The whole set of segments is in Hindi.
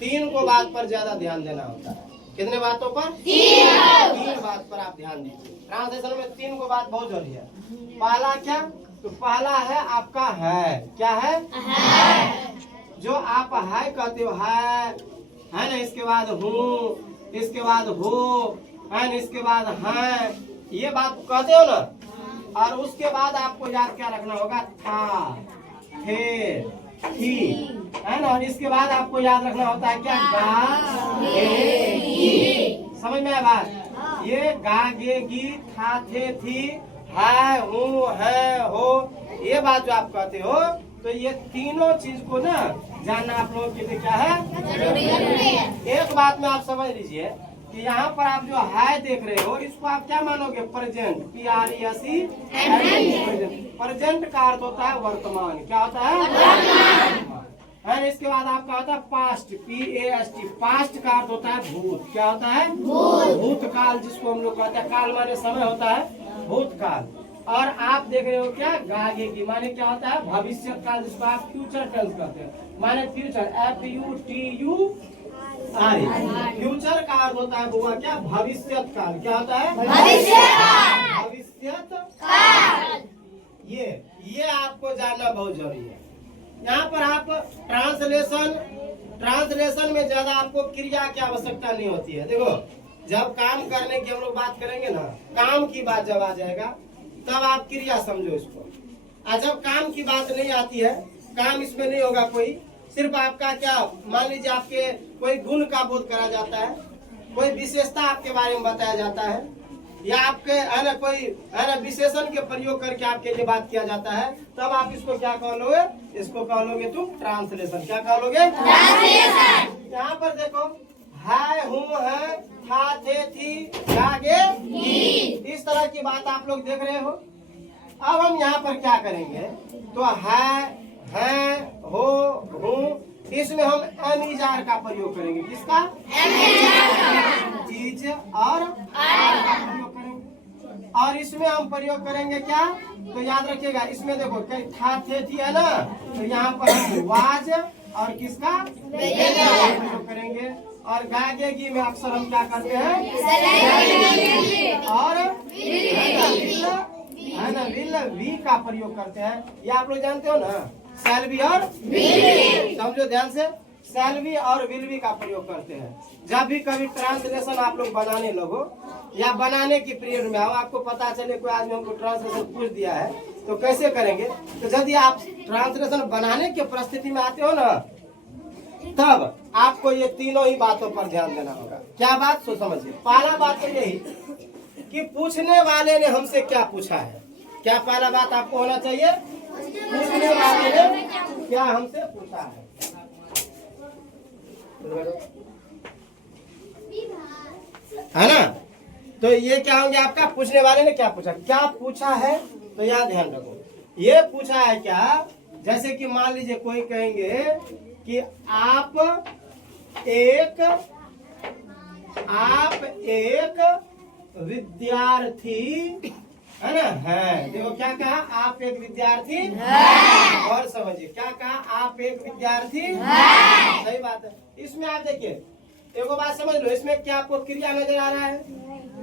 3 को बात पर ज्यादा ध्यान देना होता है। कितने बातों पर? 3 बात पर आप ध्यान दीजिए। ट्रांसलेशन में 3 को बात बहुत जरूरी है। पहला क्या? तो पहला है आपका है। क्या है? जो आप है कहते हो है ना, इसके बाद हूँ, इसके बाद हो, है ना, इसके बाद है, ये बात कहते हो ना। और उसके बाद आपको याद क्या रखना होगा? था, थे, थी, है ना। और इसके बाद आपको याद रखना होता है क्या? गा, गे, गी। समझ में आया बात? ये गा, गे, गी, था, थे, थी, है, हूँ, है, हो, ये बात जो आप कहते हो, तो ये तीनों चीज को ना जानना आप लोगों के लिए क्या है? जरूरी है। एक बात में आप समझ लीजिए कि यहाँ पर आप जो है देख रहे हो, इसको आप क्या मानोगे? Present, PRESE। प्रेजेंट का अर्थ होता है वर्तमान। क्या होता है? वर्तमान। इसके बाद आपका होता है पास्ट, PAST। पास्ट का अर्थ होता है भूत। क्या होता है? भूतकाल, जिसको हम लोग कहते हैं, काल माने समय होता है, भूतकाल। और आप देख रहे हो क्या? गागे की माने क्या होता है? भविष्य काल, जिसको आप फ्यूचर टेंस कहते हैं, माने फ्यूचर, FUTURE। फ्यूचर का अर्थ होता है बुआ क्या? भविष्य काल। क्या होता है? भविष्य काल। ये आपको जानना बहुत जरूरी है। यहाँ पर आप ट्रांसलेशन में ज्यादा आपको क्रिया की आवश्यकता नहीं होती है। देखो, जब काम करने की हम लोग बात करेंगे ना, काम की बात जब आ जाएगा तब आप क्रिया समझो इसको। और जब काम की बात नहीं आती है, काम इसमें नहीं होगा कोई, सिर्फ आपका क्या, मान लीजिए आपके कोई गुण का बोध करा जाता है, कोई विशेषता आपके बारे में बताया जाता है, या आपके है ना कोई है ना विशेषण के प्रयोग करके आपके लिए बात किया जाता है, तब आप इसको क्या कह लोगे? इसको कह लोगे तुम ट्रांसलेशन। क्या कह लोगे? ट्रांसलेशन। यहाँ पर देखो, है, हूँ, है, था, थे, थी, गागे, इस तरह की बात आप लोग देख रहे हो। अब हम यहाँ पर क्या करेंगे? तो है, हो, हूँ, इसमें हम एमिजार का प्रयोग करेंगे। किसका? इज और आर का प्रयोग करेंगे। और इसमें हम प्रयोग करेंगे क्या? तो याद रखिएगा, इसमें देखो था, थे, थी है ना, तो यहाँ पर हम वाज और किसका? प्रयोग करेंगे। और गागेगी में अक्सर हम क्या करते हैं? और है ना विल, वी का प्रयोग करते हैं। ये आप लोग जानते हो ना, शैल बी और समझो ध्यान से, शैल बी और विल बी का प्रयोग करते हैं। जब भी कभी ट्रांसलेशन आप लोग बनाने लगो या बनाने की पीरियड में आओ, आपको पता चले कोई आदमी हमको ट्रांसलेशन पूछ दिया है, तो कैसे करेंगे? तो यदि आप ट्रांसलेशन बनाने की परिस्थिति में आते हो ना, तब आपको ये तीनों ही बातों पर ध्यान देना होगा। क्या बात? सो समझिए। पहला बात तो यही कि पूछने वाले ने हमसे क्या पूछा है। क्या पहला बात आपको होना चाहिए? पूछने वाले ने क्या हमसे पूछा है। है ना? तो ये क्या होंगे आपका? पूछने वाले ने क्या पूछा। क्या पूछा है? तो यहाँ ध्यान रखो, ये पूछा है क्या? जैसे कि मान लीजिए कोई कहेंगे कि आप एक विद्यार्थी है ना? है। देखो क्या कहा? आप एक विद्यार्थी है। और समझिए क्या कहा? आप एक विद्यार्थी है। सही बात है। इसमें आप देखिए, एक बात समझ लो, इसमें क्या आपको क्रिया नजर आ रहा है?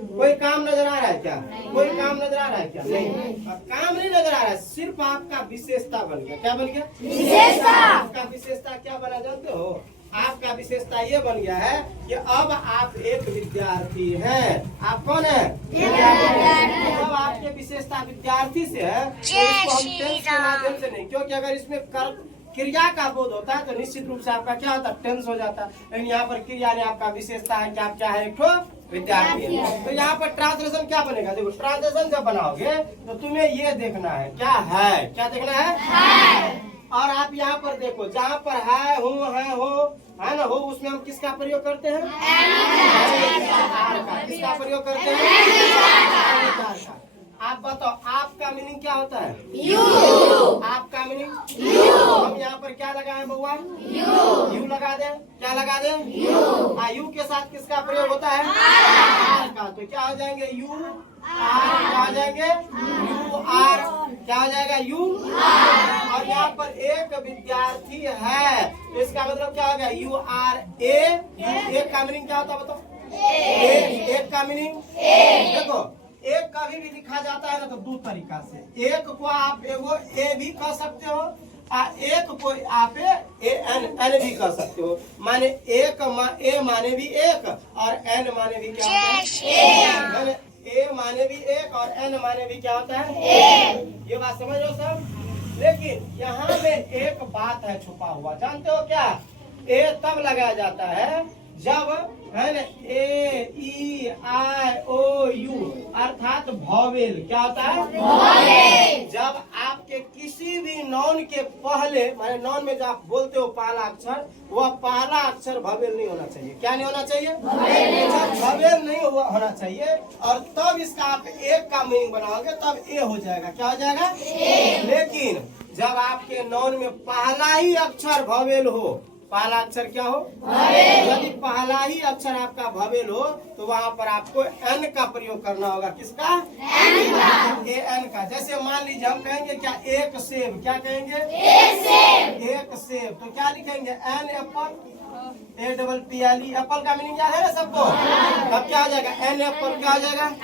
कोई काम नजर आ रहा है क्या? कोई काम नजर आ रहा है क्या? नहीं, काम नहीं नजर आ रहा है, सिर्फ आपका विशेषता बन गया। क्या बन गया? विशेषता। आपका विशेषता क्या बना जानते हो? आपका विशेषता ये बन गया है कि अब आप एक विद्यार्थी हैं। आप कौन है? अब आपके विशेषता विद्यार्थी से है, तो इसको हम टेंस के माध्यम से नहीं, क्योंकि अगर इसमें क्रिया का बोध होता है तो निश्चित रूप से आपका क्या होता है? टेंस हो जाता है। लेकिन यहाँ पर क्रिया ने आपका विशेषता है कि आप क्या है? एक विद्यार्थी है। तो यहाँ पर ट्रांसलेशन क्या बनेगा? देखो, ट्रांसलेशन जब बनाओगे तो तुम्हें ये देखना है क्या है? क्या देखना है? और आप यहाँ पर देखो, जहाँ पर है, हूँ, है, हो, है ना, हो, उसमें हम किसका प्रयोग करते हैं? किसका प्रयोग करते हैं? आप बताओ, आपका मीनिंग क्या होता है? यू। आपका मीनिंग यू। हम यहाँ पर क्या लगाए बउआ? यू लगा दें। क्या लगा दे? यू। यू के साथ किसका प्रयोग होता है? आर का। तो क्या हो जाएंगे? You are. क्या हो जाएंगे? You are. क्या हो जाएगा? You are. और यहाँ पर एक विद्यार्थी है तो इसका मतलब क्या हो गया? यू आर ए। एक का मीनिंग क्या होता है बताओ? एक का मीनिंग देखो, एक का भी लिखा जाता है ना तो दो तरीका से। एक को आप एगो ए भी कह सकते हो और एक को आप एन भी कह सकते हो। माने एक ए माने भी एक और एन माने भी क्या होता है? ए माने भी एक और एन माने भी क्या होता है? ये बात समझ लो सब। लेकिन यहाँ में एक बात है छुपा हुआ, जानते हो क्या? ए तब लगाया जाता है जब है ना ए ई आई ओ यू अर्थात वॉवेल। क्या होता है? वॉवेल। जब आपके किसी भी नॉन के पहले माने नॉन में जब आप बोलते हो पहला अक्षर, वह पहला अक्षर वॉवेल नहीं होना चाहिए। क्या नहीं होना चाहिए? जब वॉवेल नहीं होना चाहिए और तब इसका आप एक का मीनिंग बनाओगे तब ए हो जाएगा। क्या हो जाएगा? लेकिन जब आपके नॉन में पहला ही अक्षर वॉवेल हो, पहला अक्षर क्या हो? यदि पहला ही अक्षर आपका वॉवेल हो तो वहाँ पर आपको एन का प्रयोग करना होगा। किसका? एन का। जैसे मान लीजिए हम कहेंगे क्या? एक सेब। क्या कहेंगे? एक सेब। तो क्या लिखेंगे? An apple. A double P L E. Apple का मीनिंग क्या है ना सबको? तब क्या हो जाएगा? An apple. क्या हो जाएगा? हम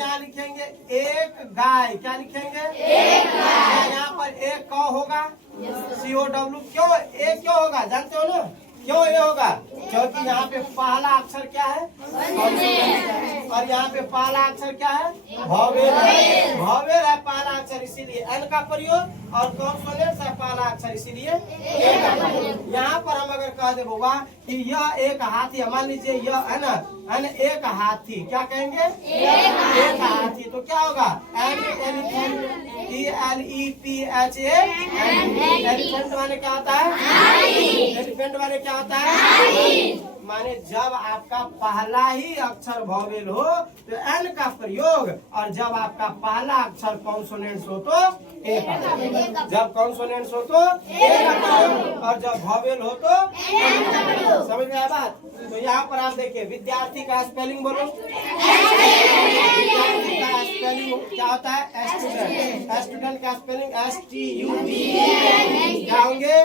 यहाँ लिखेंगे एक गाय। क्या लिखेंगे? एक गाय। यहाँ पर एक कौ होगा, COW। क्यों ए क्यों होगा जानते हो ना? क्यों ये होगा? क्योंकि यहाँ पे पहला अक्षर क्या है? और यहाँ पे पहला अक्षर क्या है? वॉवेल है। वॉवेल है पहला अक्षर, इसीलिए एन का प्रयोग। और कॉन्सोनेंट्स है पहला अक्षर, इसीलिए ए का प्रयोग। यहाँ पर हम अगर कह दे बाबा कि यह एक हाथी, मान लीजिए यह है ना एक हाथी। क्या कहेंगे? एक हाथी। तो क्या होगा? एलिफेंट माने क्या होता है? एलिफेंट माने क्या होता है? माने जब आपका पहला ही अक्षर वॉवेल हो तो एन का प्रयोग, और जब आपका पहला अक्षर कॉन्सोनेंट्स हो तो ए का प्रयोग। जब कॉन्सोनेंट्स हो तो ए का प्रयोग और जब वॉवेल हो तो एन का प्रयोग। समझ में आया बात? तो यहाँ पर आप देखिए विद्यार्थी का स्पेलिंग बोलो। विद्यार्थी का स्पेलिंग क्या होता है? स्टूडेंट। स्टूडेंट का स्पेलिंग STUDENT। क्या होंगे?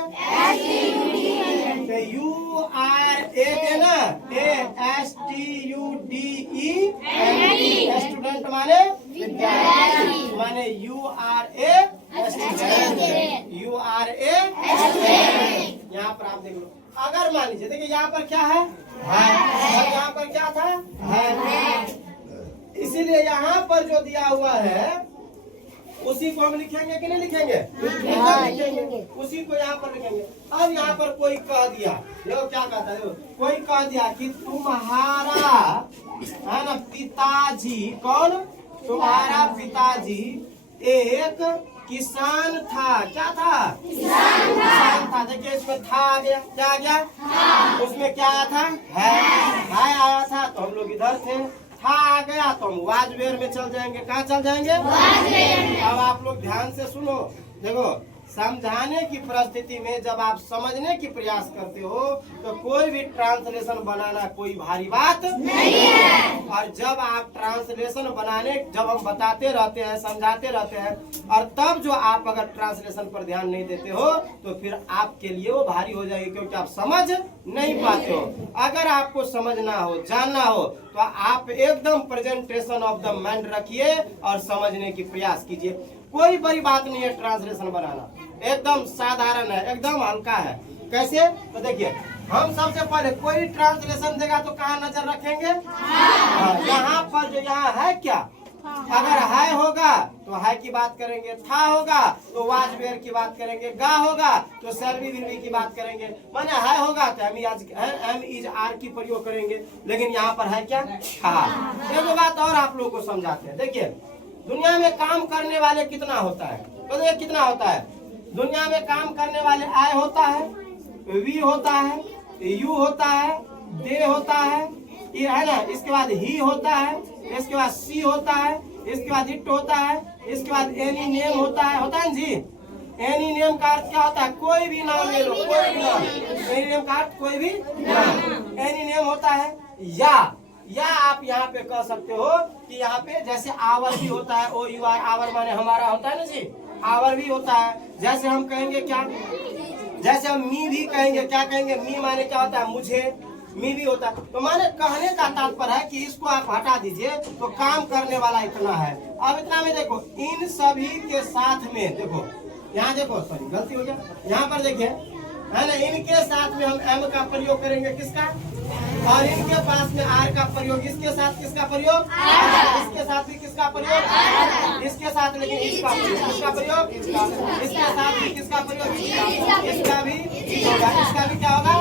यू आर ए ना STUDENT। स्टूडेंट माने विद्यार्थी। माने you are a student. You are a student. यहाँ पर आप देख लो। अगर मान लीजिए देखिए यहाँ पर क्या है? और यहाँ पर क्या था? है। इसीलिए यहाँ पर जो दिया हुआ है उसी को हम लिखेंगे कि नहीं लिखेंगे? लिखेंगे। उसी को यहाँ पर लिखेंगे। अब यहाँ पर कोई कह दिया, देखो क्या कहता है, कोई कह दिया कि तुम्हारा है ना पिताजी। कौन? तुम्हारा पिताजी एक किसान था। क्या था? किसान था। देखिए इसमें था आ गया। क्या आ गया? उसमें क्या आया था? है आया था तो हम लोग इधर थे। था आ गया तो हम वाजवेयर में चल जाएंगे। कहाँ चल जाएंगे? अब आप लोग ध्यान से सुनो। देखो समझाने की परिस्थिति में जब आप समझने की प्रयास करते हो तो कोई भी ट्रांसलेशन बनाना कोई भारी बात नहीं है। और जब आप ट्रांसलेशन बनाने जब हम बताते रहते हैं, समझाते रहते हैं, और तब जो आप अगर ट्रांसलेशन पर ध्यान नहीं देते हो तो फिर आपके लिए वो भारी हो जाएगी, क्योंकि आप समझ नहीं पाते हो। अगर आपको समझना हो, जानना हो तो आप एकदम प्रेजेंटेशन ऑफ द माइंड रखिए और समझने की प्रयास कीजिए। कोई बड़ी बात नहीं है ट्रांसलेशन बनाना, एकदम साधारण है, एकदम हल्का है। कैसे? तो देखिए हम सबसे पहले कोई ट्रांसलेशन देगा तो कहाँ नजर रखेंगे? यहाँ पर जो यहाँ है क्या, अगर है होगा तो है की बात करेंगे, था होगा तो वाज वेयर की बात करेंगे, गा होगा तो शैल बी विल बी की बात करेंगे, माने है होगा तो एम इज आर की प्रयोग करेंगे। लेकिन यहाँ पर है क्या? था। एक बात और आप लोगों को समझाते हैं। देखिए दुनिया में काम करने वाले कितना होता है? तो देखिए कितना होता है दुनिया में काम करने वाले? आई होता है, वी होता है, यू होता है, दे होता है, ये है ना, इसके बाद ही होता है, इसके बाद सी होता है, इसके बाद इट होता है, इसके बाद एनी नेम होता है जी। एनी नेम का अर्थ क्या होता है? कोई भी नाम ले लो, कोई भी नाम। एनी नेम का अर्थ कोई भी नाम। एनी नेम होता है या आप यहाँ पे कह सकते हो कि यहाँ पे जैसे आवर भी होता है, ओ यू आर, आवर माने हमारा होता है ना जी, आवर भी होता है। जैसे हम कहेंगे क्या, जैसे हम मी भी कहेंगे, क्या कहेंगे? मी माने क्या होता है? मुझे, मी भी होता है। तो माने कहने का तात्पर्य है कि इसको आप हटा दीजिए तो काम करने वाला इतना है। अब इतना में देखो, इन सभी के साथ में देखो, यहाँ देखो, सॉरी गलती हो गया, यहाँ पर देखिए, है ना, इनके साथ में हम एम का प्रयोग करेंगे, किसका? और इनके पास में आर का प्रयोग, इसके साथ किसका प्रयोग? इसके साथ भी किसका प्रयोग? इसके साथ, लेकिन इसका प्रयोग, इसके साथ भी किसका प्रयोग? इसका भी होगा, इसका भी क्या होगा?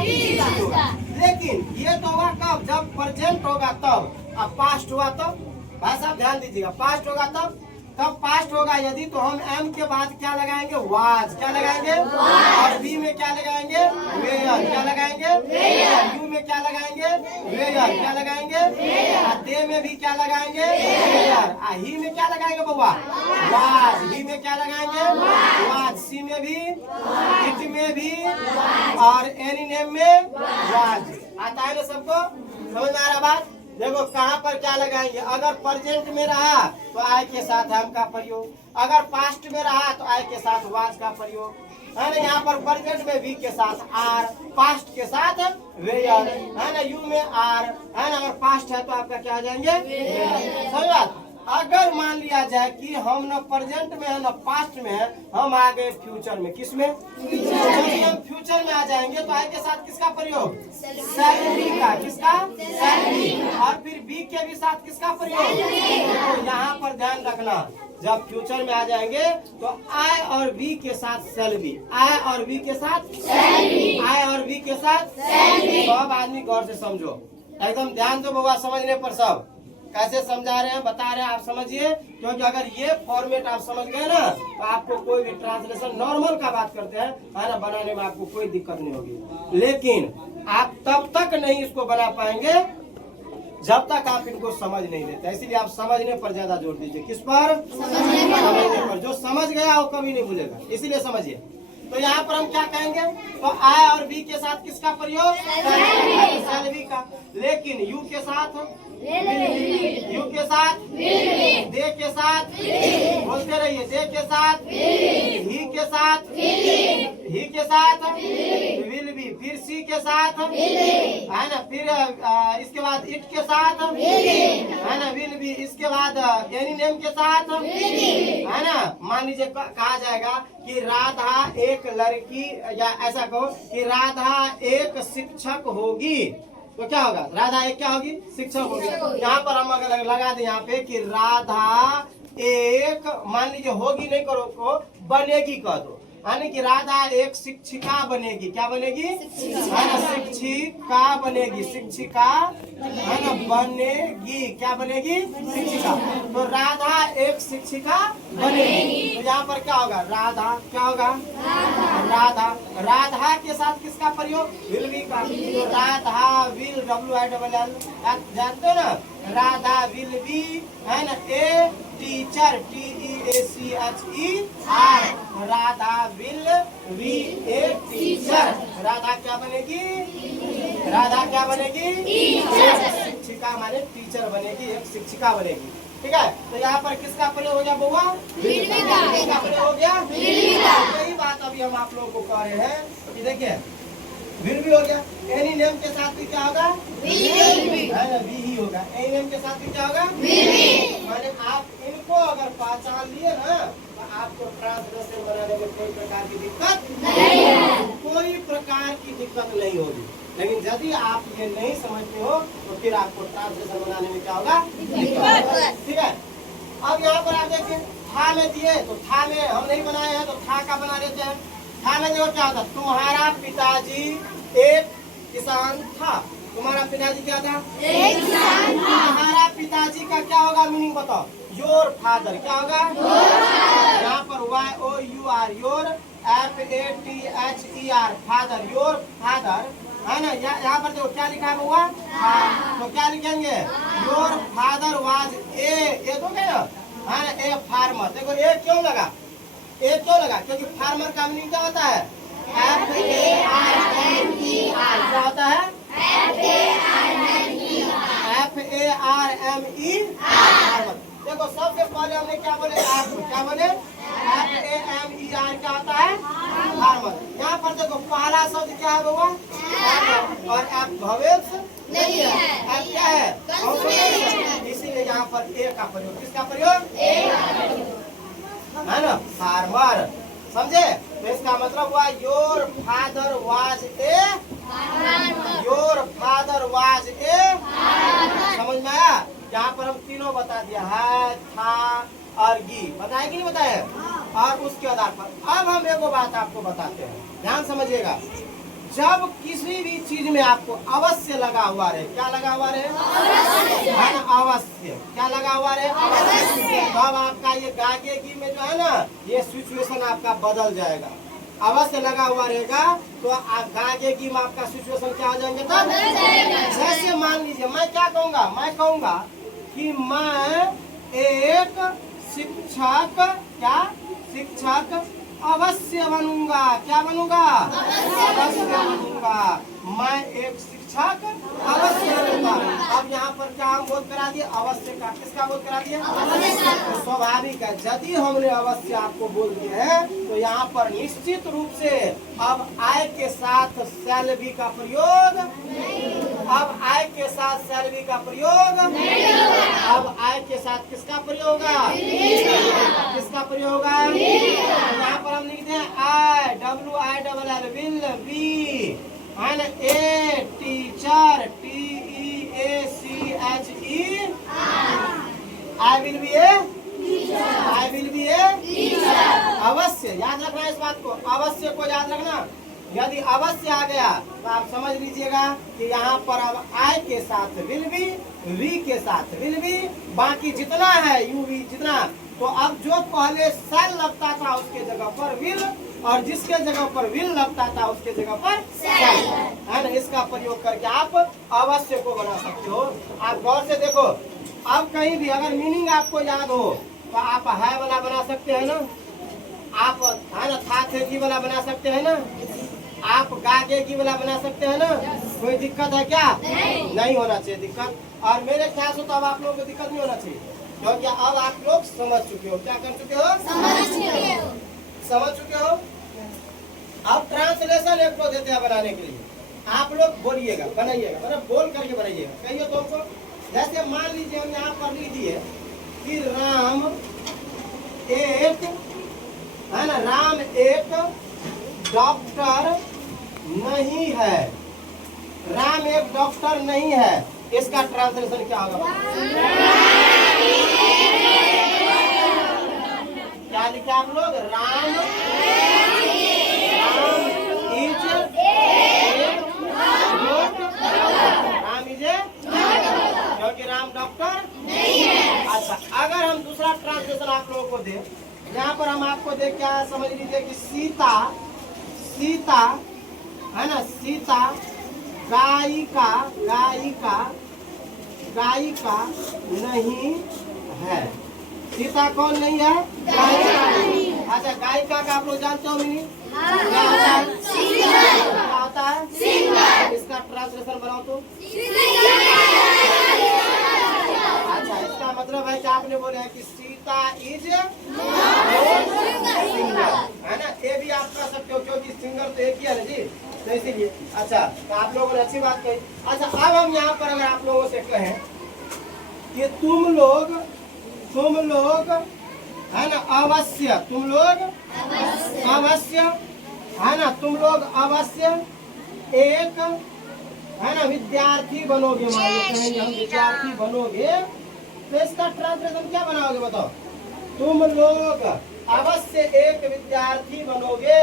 लेकिन ये तो होगा कब? जब प्रेजेंट होगा तब। अब पास्ट हुआ तब, भाई साहब ध्यान दीजिएगा, पास्ट होगा तब पास्ट होगा यदि, तो हम एम के बाद क्या लगाएंगे? वाज। क्या लगाएंगे? और बी में क्या लगाएंगे? वेयर। क्या लगाएंगे? यू में क्या लगाएंगे? वेयर। क्या लगाएंगे? दे में भी क्या लगाएंगे? वेयर। ही में क्या लगाएंगे बउआ? वाज। ही में क्या लगाएंगे? वाज। सी में भी, इट में भी, और एनी नेम में वाज। आता है ना सबको? समझ में आ रहा बात? देखो कहाँ पर क्या लगाएंगे। अगर प्रेजेंट में रहा तो आई के साथ एम का प्रयोग, अगर पास्ट में रहा तो आई के साथ वाज का प्रयोग, है ना। यहाँ पर प्रेजेंट में वी के साथ आर, पास्ट के साथ वेयर, है ना। यू में आर, है ना। अगर पास्ट है तो आपका क्या आ जाएंगे? सही बात। अगर मान लिया जाए कि हम न प्रेजेंट में है न पास्ट में है, हम आ गए फ्यूचर में, किसमें? जब हम फ्यूचर में आ जाएंगे तो आई के साथ किसका प्रयोग? सैलरी का। किसका? सैलरी। और फिर बी के भी साथ किसका प्रयोग? तो यहाँ पर ध्यान रखना, जब फ्यूचर में आ जाएंगे तो आई और बी के साथ सैलरी, आई और बी के साथ सैलरी, आई और बी के साथ सैलरी। सब आदमी गौर से समझो, एकदम ध्यान दो बउआ, समझने पर सब कैसे समझा रहे हैं, बता रहे हैं, आप समझिए। क्योंकि अगर ये फॉर्मेट आप समझ गए ना तो आपको कोई भी ट्रांसलेशन नॉर्मल का बात करते हैं, है ना, बनाने में आपको कोई दिक्कत नहीं होगी। लेकिन आप तब तक नहीं इसको बना पाएंगे जब तक आप इनको समझ नहीं लेते। इसीलिए आप समझने पर ज्यादा जोर दीजिए। किस पर? समझने पर। जो समझ गया वो कभी नहीं भूलेगा, इसीलिए समझिए। तो यहाँ पर हम क्या कहेंगे? तो आई और बी के साथ किसका प्रयोग? सैलरी का। लेकिन यू के साथ, यू के साथ, दे के साथ, बोलते रहिए, दे के साथ, ही के साथ, ही के साथ, विल बी, फिर सी के साथ, है ना, फिर इसके बाद इट के साथ, है ना, विल बी, इसके बाद एनी नेम के साथ, है ना। मान लीजिए कहा जाएगा कि राधा एक लड़की, या ऐसा कहो कि राधा एक शिक्षक होगी, तो क्या होगा? राधा एक क्या होगी? शिक्षक होगी। यहाँ पर हम अगर लगा दें यहाँ पे कि राधा एक, मान लीजिए होगी नहीं करो को, बनेगी कह दो, यानी कि राधा एक शिक्षिका बनेगी। क्या बनेगी? है ना, शिक्षिका बनेगी, शिक्षिका, है ना, बनेगी। क्या बनेगी? शिक्षिका। तो राधा एक शिक्षिका बनेगी। तो यहाँ पर क्या होगा? राधा क्या होगा? राधा। राधा के साथ किसका प्रयोग? विल बी का। तो राधा विल, WILL, जानते हो ना, राधा विल बी, है ना, a teacher, TEACHER। Radha will be a teacher. Radha क्या बनेगी? राधा क्या बनेगी? शिक्षिका माने टीचर बनेगी, एक शिक्षिका बनेगी। ठीक है। तो यहाँ पर किसका प्रयोग हो गया बउआ? किसका प्रयोग हो गया? यही बात अभी हम आप लोगों को कह रहे हैं कि देखिए, विल भी हो गया, एनी नेम के साथ भी क्या होगा? है ना, भी ही होगा। एनी नेम के साथ भी क्या होगा? माने आप इनको अगर पहचान लिए ना तो आपको ट्रांसलेशन बनाने में कोई प्रकार की दिक्कत नहीं है, कोई प्रकार की दिक्कत नहीं होगी। लेकिन यदि आप ये नहीं समझते हो तो फिर आपको ट्रांसलेशन बनाने में क्या होगा? दिक्कत। ठीक है। अब यहाँ पर आप देखिए, था में दिए तो था में हम नहीं बनाए हैं तो था का बना देते हैं। था में देखो क्या होता? तुम्हारा पिताजी एक किसान था। तुम्हारा पिताजी क्या था? एक किसान था। तुम्हारा पिताजी का क्या होगा मीनिंग बताओ? Your father. क्या होगा? यहाँ पर YOUR, your, FATHER, father, your father, है ना। यहाँ पर देखो क्या लिखा है हुआ? तो क्या लिखेंगे? योर फादर वाज ए, तो क्या है ना, ए फार्मर। देखो ए क्यों लगा? ए क्यों लगा? क्योंकि फार्मर का मीनिंग क्या होता है? FARMER। क्या होता है? FARMER। देखो सबसे पहले हमने क्या बोले? क्या बोले? FAMER क्या होता है? फार्मर। यहाँ पर देखो पहला शब्द क्या है हुआ? और एफ भवेश नहीं है, एफ क्या है? इसीलिए यहाँ पर ए का प्रयोग। किसका प्रयोग? है ना, फार्मर। समझे? तो इसका मतलब हुआ your father was a, your father was a. समझ में आया? यहाँ पर हम तीनों बता दिया है, था और गी। बताए कि नहीं बताए? और उसके आधार पर अब हम एक बात आपको बताते हैं, ध्यान समझिएगा। जब किसी भी चीज में आपको अवश्य लगा हुआ रहे, क्या लगा हुआ रहे? है ना, अवश्य। क्या लगा हुआ रहे? तब आपका ये गागेगी में जो है ना, ये सिचुएशन आपका बदल जाएगा। अवश्य लगा हुआ रहेगा तो आप गागेगी में आपका सिचुएशन क्या हो जाएंगे? तब जैसे मान लीजिए मैं क्या कहूँगा? मैं कहूँगा कि मैं एक शिक्षक, क्या शिक्षक अवश्य बनूंगा। क्या बनूंगा? अवश्य बनूंगा। मैं एक शिक्षक अवश्य बनूंगा। अब यहाँ पर क्या हम बोध करा दिए? अवश्य का। किसका बोध करा दिए? तो स्वाभाविक है, यदि हमने अवश्य आपको बोल दिया है तो यहाँ पर निश्चित रूप से अब आय के साथ शैल भी का प्रयोग, अब आय के साथ शैल भी का प्रयोग, अब आय के साथ किसका प्रयोग होगा? किसका प्रयोग होगा? यहाँ पर हम लिखते हैं I, WILL, will be, and a teacher, TEACHE, I will be a, I will be a अवश्य। याद रखना इस बात को, अवश्य को याद रखना। यदि अवश्य आ गया तो आप समझ लीजिएगा कि यहाँ पर अब आई के साथ विल बी, वी के साथ विल बी, बाकी जितना है यू वी जितना, तो अब जो पहले शैल लगता था उसके जगह पर विल, और जिसके जगह पर विल लगता था उसके जगह पर शैल, है ना। इसका प्रयोग करके आप अवश्य को बना सकते हो। आप गौर से देखो, अब कहीं भी अगर मीनिंग आपको याद हो तो आप है वाला बना सकते हैं ना, आप है ना था थे की वाला बना सकते हैं ना, आप गागे की वाला बना सकते हैं ना। कोई दिक्कत है क्या? नहीं होना चाहिए दिक्कत। और मेरे ख्याल से तो अब आप लोगों को दिक्कत नहीं होना चाहिए, क्योंकि अब आप लोग समझ चुके हो। क्या कर चुके हो? समझ चुके हो। अब ट्रांसलेशन एक को देते हैं बनाने के लिए, आप लोग बोलिएगा, बनाइएगा, मतलब बोल करके बनाइएगा। कहिए तो हमको। जैसे मान लीजिए हम यहाँ पर लिख दिए कि राम एक, है ना, राम एक डॉक्टर नहीं है। राम एक डॉक्टर नहीं है, इसका ट्रांसलेशन क्या होगा? क्या लिखा आप लोग? राम इज क्योंकि राम डॉक्टर नहीं है। अच्छा, अगर हम दूसरा ट्रांसलेशन आप लोगों को दें, यहाँ पर हम आपको देख क्या समझ लीजिए कि सीता, सीता है ना, सीता गायिका, गायिका, गायिका नहीं है। सीता कौन नहीं है? गायिका। अच्छा, गायिका का आप लोग जानते हो मीनिंग क्या होता है? क्या होता है? इसका ट्रांसलेशन बनाओ तो। अच्छा, इसका मतलब है कि आपने बोले है कि सीता इज सिंगर, है ना। ये भी आप कर सकते हो क्योंकि सिंगर तो एक ही है ना जी, तो इसीलिए। अच्छा, तो आप लोगों ने अच्छी बात कही। अच्छा, अब हम यहाँ पर अगर आप लोगों से कहें कि तुम लोग है ना अवश्य, तुम लोग अवश्य, है ना, तुम लोग अवश्य एक, है ना, विद्यार्थी बनोगे। मान लो कहेंगे हम विद्यार्थी बनोगे, तो इसका ट्रांसलेशन क्या बनाओगे? बताओ। तुम लोग अवश्य एक विद्यार्थी बनोगे।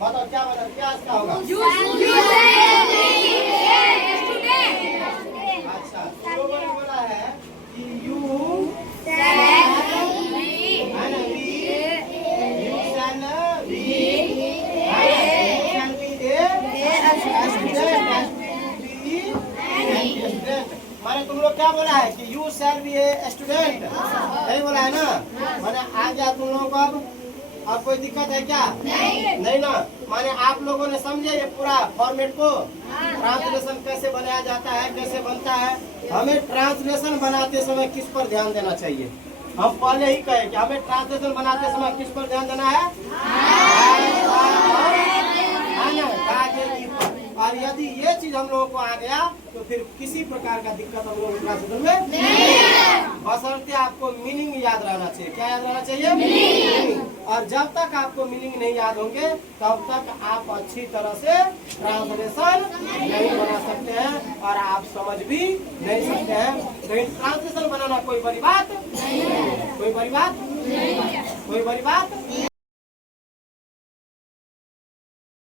बताओ क्या बना, क्या इसका होगा? अच्छा, तुम लोगों ने बोला है कि यू माने तुम लोग क्या बोला है कि you shall be a student, नहीं बोला है ना। माने आ गया तुम लोगों को अब अब कोई दिक्कत है क्या? नहीं ना। माने आप लोगों ने समझे ये पूरा फॉर्मेट को, ट्रांसलेशन कैसे बनाया जाता है, कैसे बनता है। हमें ट्रांसलेशन बनाते समय किस पर ध्यान देना चाहिए? हम पहले ही कहे कि हमें ट्रांसलेशन बनाते समय किस पर ध्यान देना है ना, और यदि ये चीज हम लोगों को आ गया तो फिर किसी प्रकार का दिक्कत हम लोगों को ट्रांसलेशन में नहीं है। बशर्ते आपको मीनिंग याद रहना चाहिए। क्या याद रहना चाहिए? मीनिंग। और जब तक आपको मीनिंग नहीं याद होंगे तब तक आप अच्छी तरह से ट्रांसलेशन नहीं बना सकते हैं और आप समझ भी नहीं सकते हैं। तो ट्रांसलेशन बनाना कोई बड़ी बात नहीं है, कोई बड़ी बात नहीं है, कोई बड़ी बात